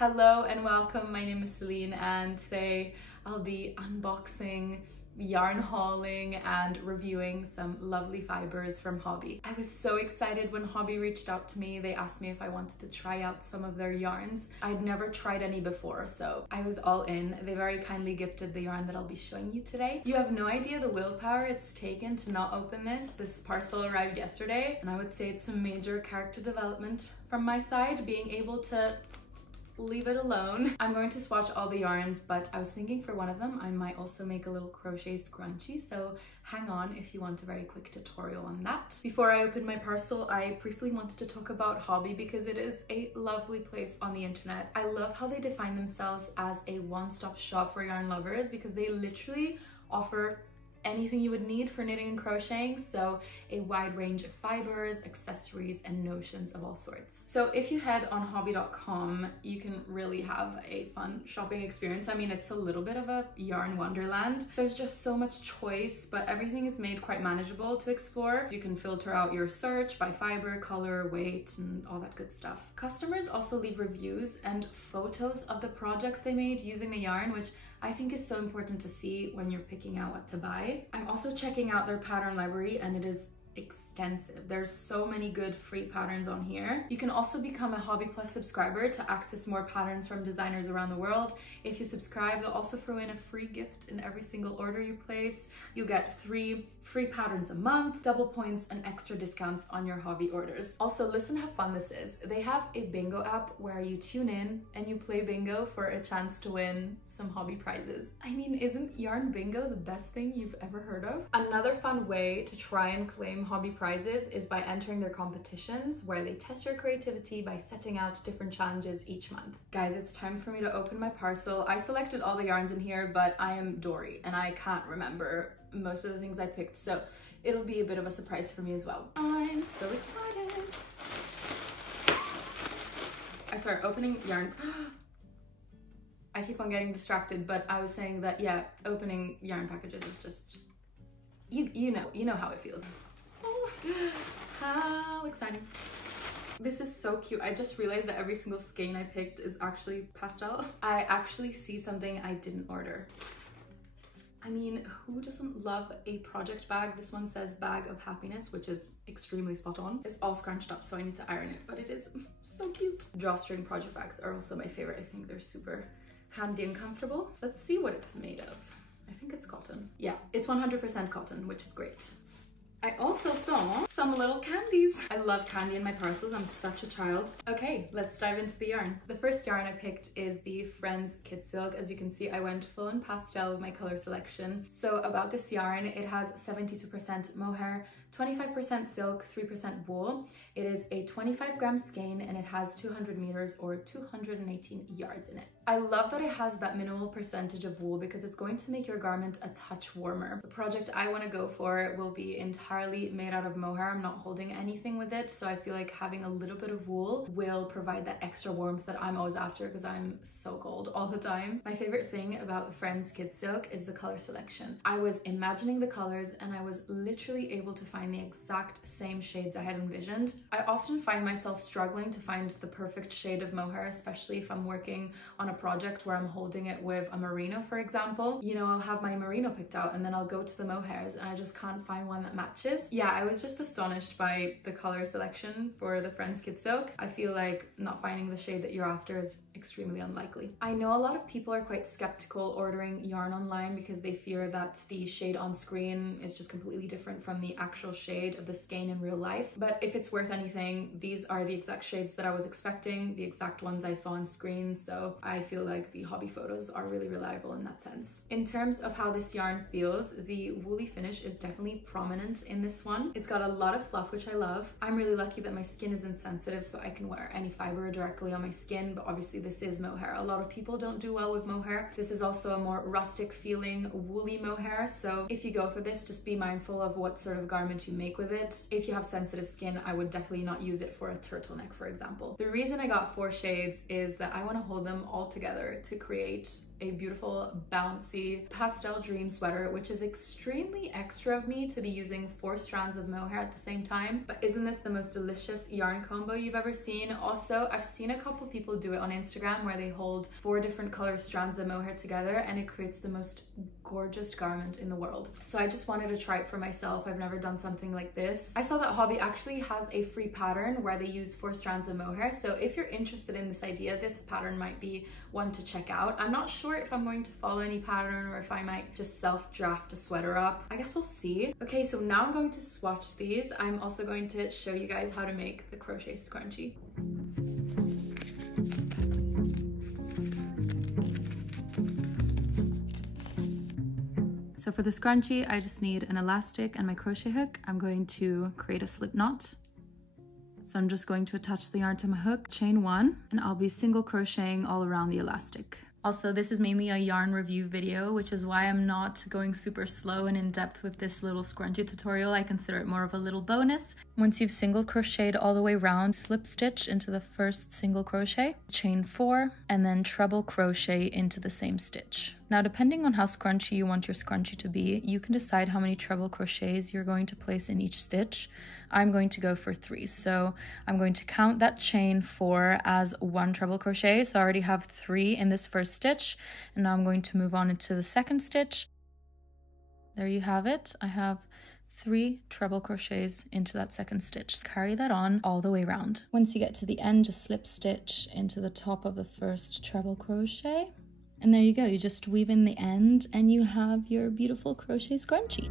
Hello and welcome, my name is Celine and today I'll be unboxing, yarn hauling and reviewing some lovely fibers from Hobbii. I was so excited when Hobbii reached out to me. They asked me if I wanted to try out some of their yarns. I'd never tried any before, so I was all in. They very kindly gifted the yarn that I'll be showing you today. You have no idea the willpower it's taken to not open this. This parcel arrived yesterday and I would say it's some major character development from my side, being able to leave it alone. I'm going to swatch all the yarns, but I was thinking for one of them I might also make a little crochet scrunchie, so hang on if you want a very quick tutorial on that. Before I open my parcel, I briefly wanted to talk about Hobbii because it is a lovely place on the internet. I love how they define themselves as a one-stop shop for yarn lovers because they literally offer anything you would need for knitting and crocheting, so a wide range of fibers, accessories, and notions of all sorts. So if you head on hobbii.com, you can really have a fun shopping experience. I mean, it's a little bit of a yarn wonderland. There's just so much choice, but everything is made quite manageable to explore. You can filter out your search by fiber, color, weight, and all that good stuff. Customers also leave reviews and photos of the projects they made using the yarn, which I think is so important to see when you're picking out what to buy. I'm also checking out their pattern library and it is extensive. There's so many good free patterns on here. You can also become a Hobbii Plus subscriber to access more patterns from designers around the world. If you subscribe, they'll also throw in a free gift in every single order you place. You get 3 free patterns a month, double points, and extra discounts on your Hobbii orders. Also, listen how fun this is. They have a bingo app where you tune in and you play bingo for a chance to win some Hobbii prizes. I mean, isn't yarn bingo the best thing you've ever heard of? Another fun way to try and claim Hobbii prizes is by entering their competitions where they test your creativity by setting out different challenges each month. Guys, it's time for me to open my parcel. I selected all the yarns in here, but I am Dory and I can't remember most of the things I picked, so it'll be a bit of a surprise for me as well. I'm so excited. I started opening yarn. I keep on getting distracted, but I was saying that, yeah, opening yarn packages is just, you know how it feels. Oh, how exciting. This is so cute. I just realized that every single skein I picked is actually pastel. I actually see something I didn't order. I mean, who doesn't love a project bag? This one says bag of happiness, which is extremely spot on. It's all scrunched up, so I need to iron it, but it is so cute. Drawstring project bags are also my favorite. I think they're super handy and comfortable. Let's see what it's made of. I think it's cotton. Yeah, it's 100% cotton, which is great. I also saw some little candies. I love candy in my parcels. I'm such a child. Okay, let's dive into the yarn. The first yarn I picked is the Friends Kid Silk. As you can see, I went full on pastel with my color selection. So about this yarn, it has 72% mohair, 25% silk, 3% wool. It is a 25 gram skein and it has 200 meters or 218 yards in it. I love that it has that minimal percentage of wool because it's going to make your garment a touch warmer. The project I want to go for will be entirely made out of mohair. I'm not holding anything with it, so I feel like having a little bit of wool will provide that extra warmth that I'm always after because I'm so cold all the time. My favorite thing about Friends Kid Silk is the color selection. I was imagining the colors and I was literally able to find the exact same shades I had envisioned. I often find myself struggling to find the perfect shade of mohair, especially if I'm working on a project where I'm holding it with a merino, for example. You know, I'll have my merino picked out and then I'll go to the mohairs and I just can't find one that matches. Yeah, I was just astonished by the color selection for the Friends Kid Silk. I feel like not finding the shade that you're after is extremely unlikely. I know a lot of people are quite skeptical ordering yarn online because they fear that the shade on screen is just completely different from the actual shade of the skein in real life. But if it's worth anything, these are the exact shades that I was expecting, the exact ones I saw on screen, so I feel like the Hobbii photos are really reliable in that sense. In terms of how this yarn feels, the woolly finish is definitely prominent in this one. It's got a lot of fluff, which I love. I'm really lucky that my skin isn't sensitive, so I can wear any fiber directly on my skin, but obviously this is mohair. A lot of people don't do well with mohair. This is also a more rustic feeling woolly mohair, so if you go for this, just be mindful of what sort of garment to make with it. If you have sensitive skin, I would definitely not use it for a turtleneck, for example. The reason I got 4 shades is that I want to hold them all together to create a beautiful bouncy pastel dream sweater, which is extremely extra of me to be using 4 strands of mohair at the same time. But isn't this the most delicious yarn combo you've ever seen? Also, I've seen a couple people do it on Instagram where they hold 4 different color strands of mohair together and it creates the most gorgeous garment in the world. So I just wanted to try it for myself. I've never done something like this. I saw that Hobbii actually has a free pattern where they use 4 strands of mohair. So if you're interested in this idea, this pattern might be one to check out. I'm not sure if I'm going to follow any pattern or if I might just self-draft a sweater up. I guess we'll see. Okay, so now I'm going to swatch these. I'm also going to show you guys how to make the crochet scrunchie. So for the scrunchie, I just need an elastic and my crochet hook. I'm going to create a slip knot. So I'm just going to attach the yarn to my hook, chain 1, and I'll be single crocheting all around the elastic. Also, this is mainly a yarn review video, which is why I'm not going super slow and in depth with this little scrunchie tutorial. I consider it more of a little bonus. Once you've single crocheted all the way around, slip stitch into the first single crochet, chain 4, and then treble crochet into the same stitch. Now, depending on how scrunchy you want your scrunchie to be, you can decide how many treble crochets you're going to place in each stitch. I'm going to go for 3. So I'm going to count that chain 4 as 1 treble crochet. So I already have 3 in this first stitch. And now I'm going to move on into the second stitch. There you have it. I have 3 treble crochets into that second stitch. Carry that on all the way around. Once you get to the end, just slip stitch into the top of the first treble crochet. And there you go, you just weave in the end and you have your beautiful crochet scrunchie.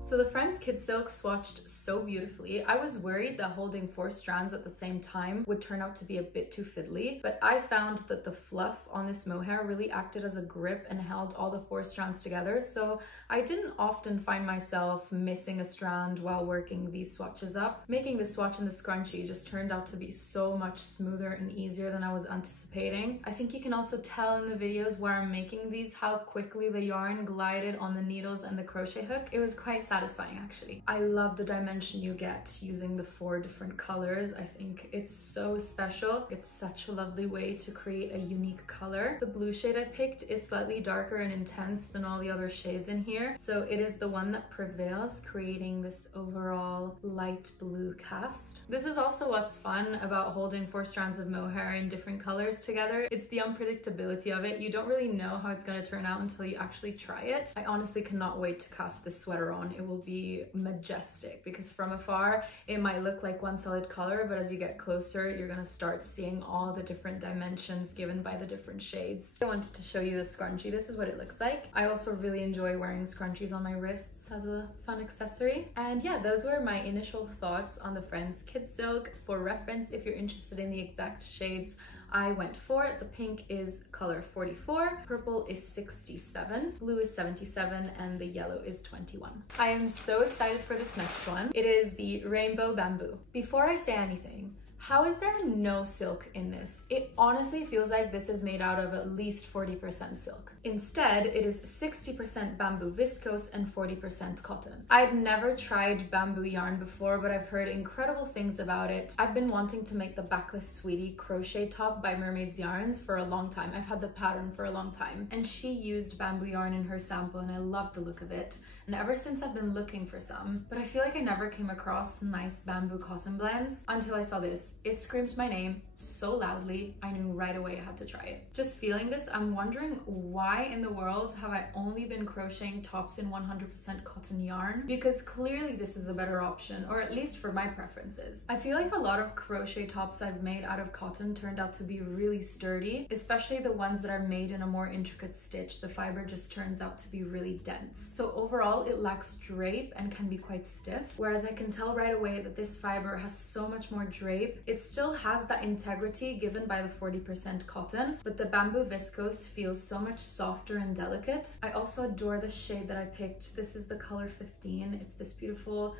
So the Florence Kid Silk swatched so beautifully. I was worried that holding 4 strands at the same time would turn out to be a bit too fiddly, but I found that the fluff on this mohair really acted as a grip and held all the 4 strands together, so I didn't often find myself missing a strand while working these swatches up. Making the swatch and the scrunchie just turned out to be so much smoother and easier than I was anticipating. I think you can also tell in the videos where I'm making these how quickly the yarn glided on the needles and the crochet hook. It was quite satisfying actually. I love the dimension you get using the 4 different colors. I think it's so special. It's such a lovely way to create a unique color. The blue shade I picked is slightly darker and intense than all the other shades in here, so it is the one that prevails, creating this overall light blue cast. This is also what's fun about holding 4 strands of mohair in different colors together. It's the unpredictability of it. You don't really know how it's going to turn out until you actually try it. I honestly cannot wait to cast this sweater on. It will be majestic because from afar it might look like one solid color, but as you get closer you're gonna start seeing all the different dimensions given by the different shades. I wanted to show you the scrunchie. This is what it looks like. I also really enjoy wearing scrunchies on my wrists as a fun accessory. And yeah, those were my initial thoughts on the Florence Kid Silk. For reference, if you're interested in the exact shades I went for, the pink is color 44, purple is 67, blue is 77, and the yellow is 21. I am so excited for this next one. It is the Rainbow Bamboo. Before I say anything, how is there no silk in this? It honestly feels like this is made out of at least 40% silk. Instead, it is 60% bamboo viscose and 40% cotton. I'd never tried bamboo yarn before, but I've heard incredible things about it. I've been wanting to make the backless sweetie crochet top by Mermaid's Yarns for a long time. I've had the pattern for a long time, and she used bamboo yarn in her sample and I love the look of it. And ever since I've been looking for some, but I feel like I never came across nice bamboo cotton blends until I saw this. It screamed my name so loudly, I knew right away I had to try it. Just feeling this, I'm wondering why in the world have I only been crocheting tops in 100% cotton yarn? Because clearly this is a better option, or at least for my preferences. I feel like a lot of crochet tops I've made out of cotton turned out to be really sturdy, especially the ones that are made in a more intricate stitch. The fiber just turns out to be really dense. So overall, it lacks drape and can be quite stiff, whereas I can tell right away that this fiber has so much more drape It still has that integrity given by the 40% cotton, but the bamboo viscose feels so much softer and delicate. I also adore the shade that I picked. This is the color 15. It's this beautiful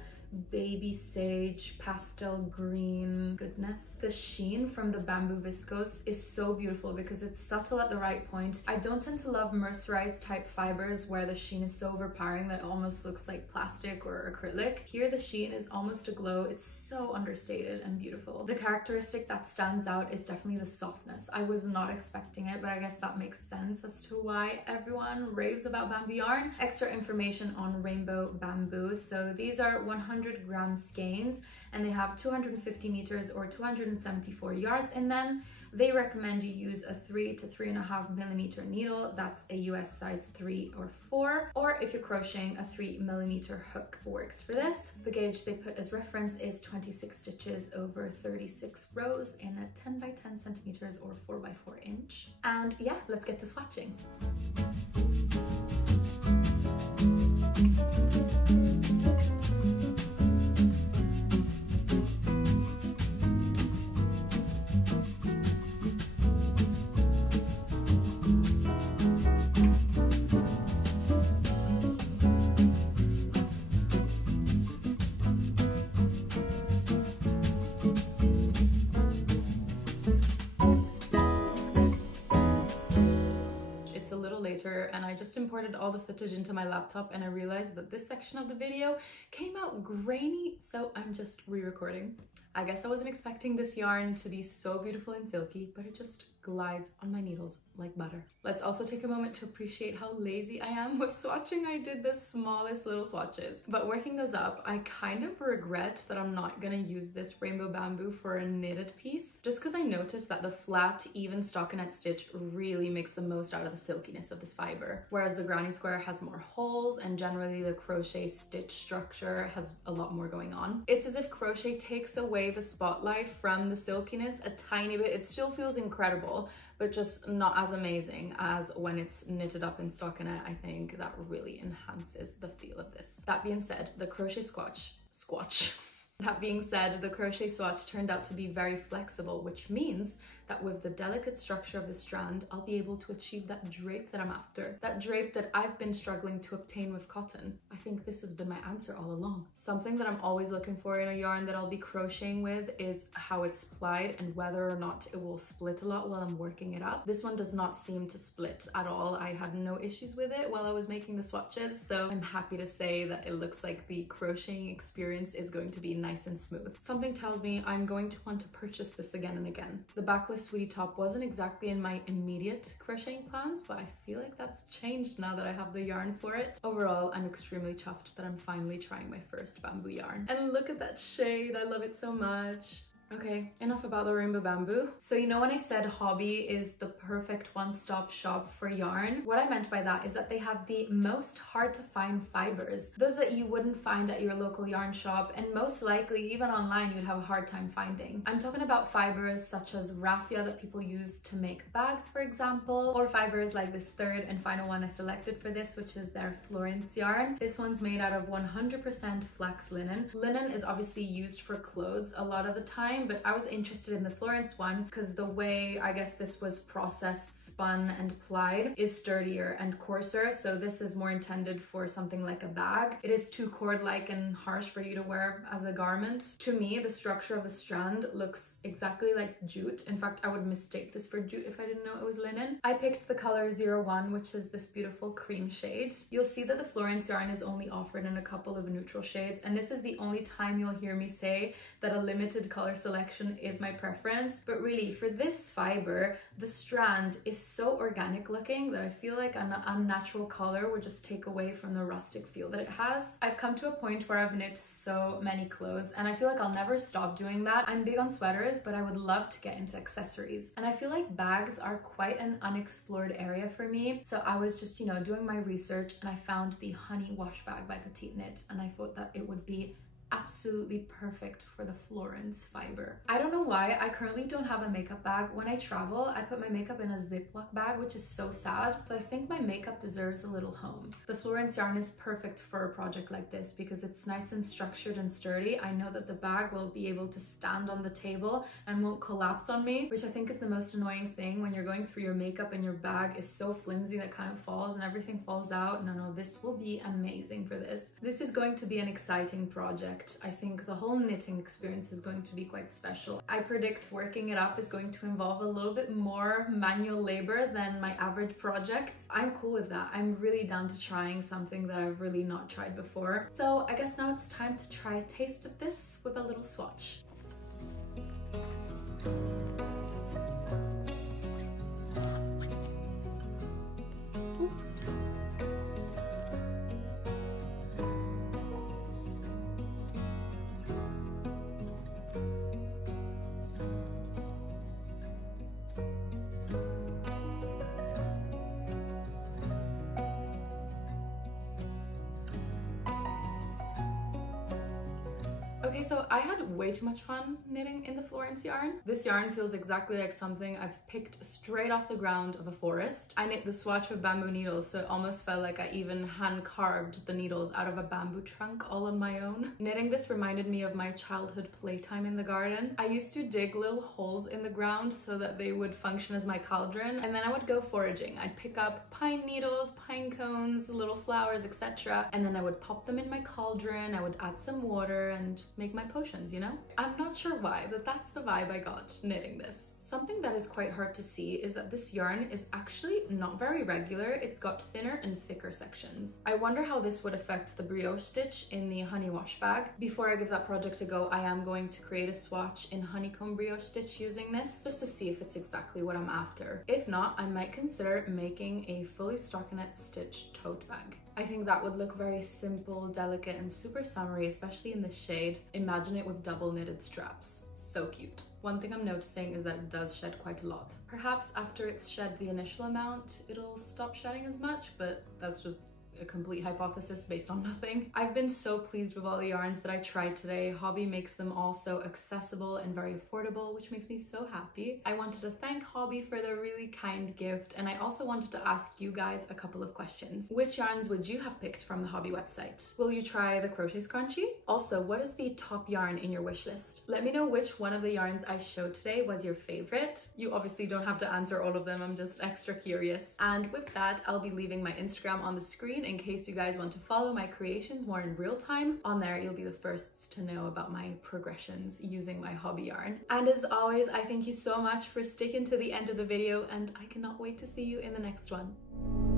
baby sage pastel green goodness. The sheen from the bamboo viscose is so beautiful because it's subtle at the right point. I don't tend to love mercerized type fibers where the sheen is so overpowering that it almost looks like plastic or acrylic. Here the sheen is almost a glow. It's so understated and beautiful. The characteristic that stands out is definitely the softness. I was not expecting it, but I guess that makes sense as to why everyone raves about bamboo yarn. Extra information on rainbow bamboo. So these are 100 gram skeins and they have 250 meters or 274 yards in them. They recommend you use a 3 to 3.5 millimeter needle. That's a US size 3 or 4. Or if you're crocheting, a 3 millimeter hook works for this. The gauge they put as reference is 26 stitches over 36 rows in a 10 by 10 centimeters or 4 by 4 inch. And yeah, let's get to swatching. And I just imported all the footage into my laptop and I realized that this section of the video came out grainy, so I'm just re-recording. I guess I wasn't expecting this yarn to be so beautiful and silky, but it just glides on my needles like butter. Let's also take a moment to appreciate how lazy I am with swatching. I did the smallest little swatches, but working those up, I kind of regret that I'm not gonna use this rainbow bamboo for a knitted piece, just because I noticed that the flat, even stockinette stitch really makes the most out of the silkiness of this fiber, whereas the granny square has more holes and generally the crochet stitch structure has a lot more going on. It's as if crochet takes away the spotlight from the silkiness a tiny bit. It still feels incredible, but just not as amazing as when it's knitted up in stockinette. I think that really enhances the feel of this. That being said, the crochet That being said, the crochet swatch turned out to be very flexible, which means that with the delicate structure of the strand, I'll be able to achieve that drape that I'm after. That drape that I've been struggling to obtain with cotton. I think this has been my answer all along. Something that I'm always looking for in a yarn that I'll be crocheting with is how it's plied and whether or not it will split a lot while I'm working it up. This one does not seem to split at all. I had no issues with it while I was making the swatches, so I'm happy to say that it looks like the crocheting experience is going to be nice and smooth. Something tells me I'm going to want to purchase this again and again. The backless sweetie top wasn't exactly in my immediate crocheting plans, but I feel like that's changed now that I have the yarn for it. Overall, I'm extremely chuffed that I'm finally trying my first bamboo yarn. And look at that shade, I love it so much. Okay, enough about the rainbow bamboo. So you know when I said Hobbii is the perfect one-stop shop for yarn? What I meant by that is that they have the most hard to find fibers. Those that you wouldn't find at your local yarn shop, and most likely even online you'd have a hard time finding. I'm talking about fibers such as raffia that people use to make bags, for example, or fibers like this third and final one I selected for this, which is their Florence yarn. This one's made out of 100% flax linen. Linen is obviously used for clothes a lot of the time, but I was interested in the Florence one because the way I guess this was processed, spun, and plied is sturdier and coarser, so this is more intended for something like a bag. It is too cord-like and harsh for you to wear as a garment. To me, the structure of the strand looks exactly like jute. In fact, I would mistake this for jute if I didn't know it was linen. I picked the color 01, which is this beautiful cream shade. You'll see that the Florence yarn is only offered in a couple of neutral shades, and this is the only time you'll hear me say that a limited color selection is my preference. But really, for this fiber, the strand is so organic looking that I feel like an unnatural color would just take away from the rustic feel that it has. I've come to a point where I've knit so many clothes and I feel like I'll never stop doing that. I'm big on sweaters, but I would love to get into accessories, and I feel like bags are quite an unexplored area for me. So I was just, doing my research, and I found the Honey wash bag by Petite Knit, and I thought that it would be absolutely perfect for the Florence fiber. I don't know why I currently don't have a makeup bag. When I travel, I put my makeup in a Ziploc bag, which is so sad. So I think my makeup deserves a little home. The Florence yarn is perfect for a project like this because it's nice and structured and sturdy. I know that the bag will be able to stand on the table and won't collapse on me, which I think is the most annoying thing when you're going through your makeup and your bag is so flimsy that kind of falls and everything falls out. No, this will be amazing for this. This is going to be an exciting project. I think the whole knitting experience is going to be quite special. I predict working it up is going to involve a little bit more manual labor than my average project. I'm cool with that. I'm really down to trying something that I've really not tried before. So I guess now it's time to try a taste of this with a little swatch. Okay, so I had way too much fun knitting in the Florence yarn. This yarn feels exactly like something I've picked straight off the ground of a forest. I knit the swatch with bamboo needles, so it almost felt like I even hand carved the needles out of a bamboo trunk all on my own. Knitting this reminded me of my childhood playtime in the garden. I used to dig little holes in the ground so that they would function as my cauldron, and then I would go foraging. I'd pick up pine needles, pine cones, little flowers, etc. and then I would pop them in my cauldron. I would add some water and make my potions, you know? I'm not sure why, but that's the vibe I got knitting this. Something that is quite hard to see is that this yarn is actually not very regular. It's got thinner and thicker sections. I wonder how this would affect the brioche stitch in the honey wash bag. Before I give that project a go, I am going to create a swatch in honeycomb brioche stitch using this, just to see if it's exactly what I'm after. If not, I might consider making a fully stockinette stitch tote bag. I think that would look very simple, delicate, and super summery, especially in this shade. Imagine it with double knitted straps. So cute. One thing I'm noticing is that it does shed quite a lot. Perhaps after it's shed the initial amount, it'll stop shedding as much, but that's just a complete hypothesis based on nothing. I've been so pleased with all the yarns that I tried today. Hobbii makes them all so accessible and very affordable, which makes me so happy. I wanted to thank Hobbii for their really kind gift, and I also wanted to ask you guys a couple of questions. Which yarns would you have picked from the Hobbii website? Will you try the Crochet Scrunchie? Also, what is the top yarn in your wish list? Let me know which one of the yarns I showed today was your favorite. You obviously don't have to answer all of them, I'm just extra curious. And with that, I'll be leaving my Instagram on the screen in case you guys want to follow my creations more in real time. On there, you'll be the firsts to know about my progressions using my Hobbii yarn. And as always, I thank you so much for sticking to the end of the video, and I cannot wait to see you in the next one.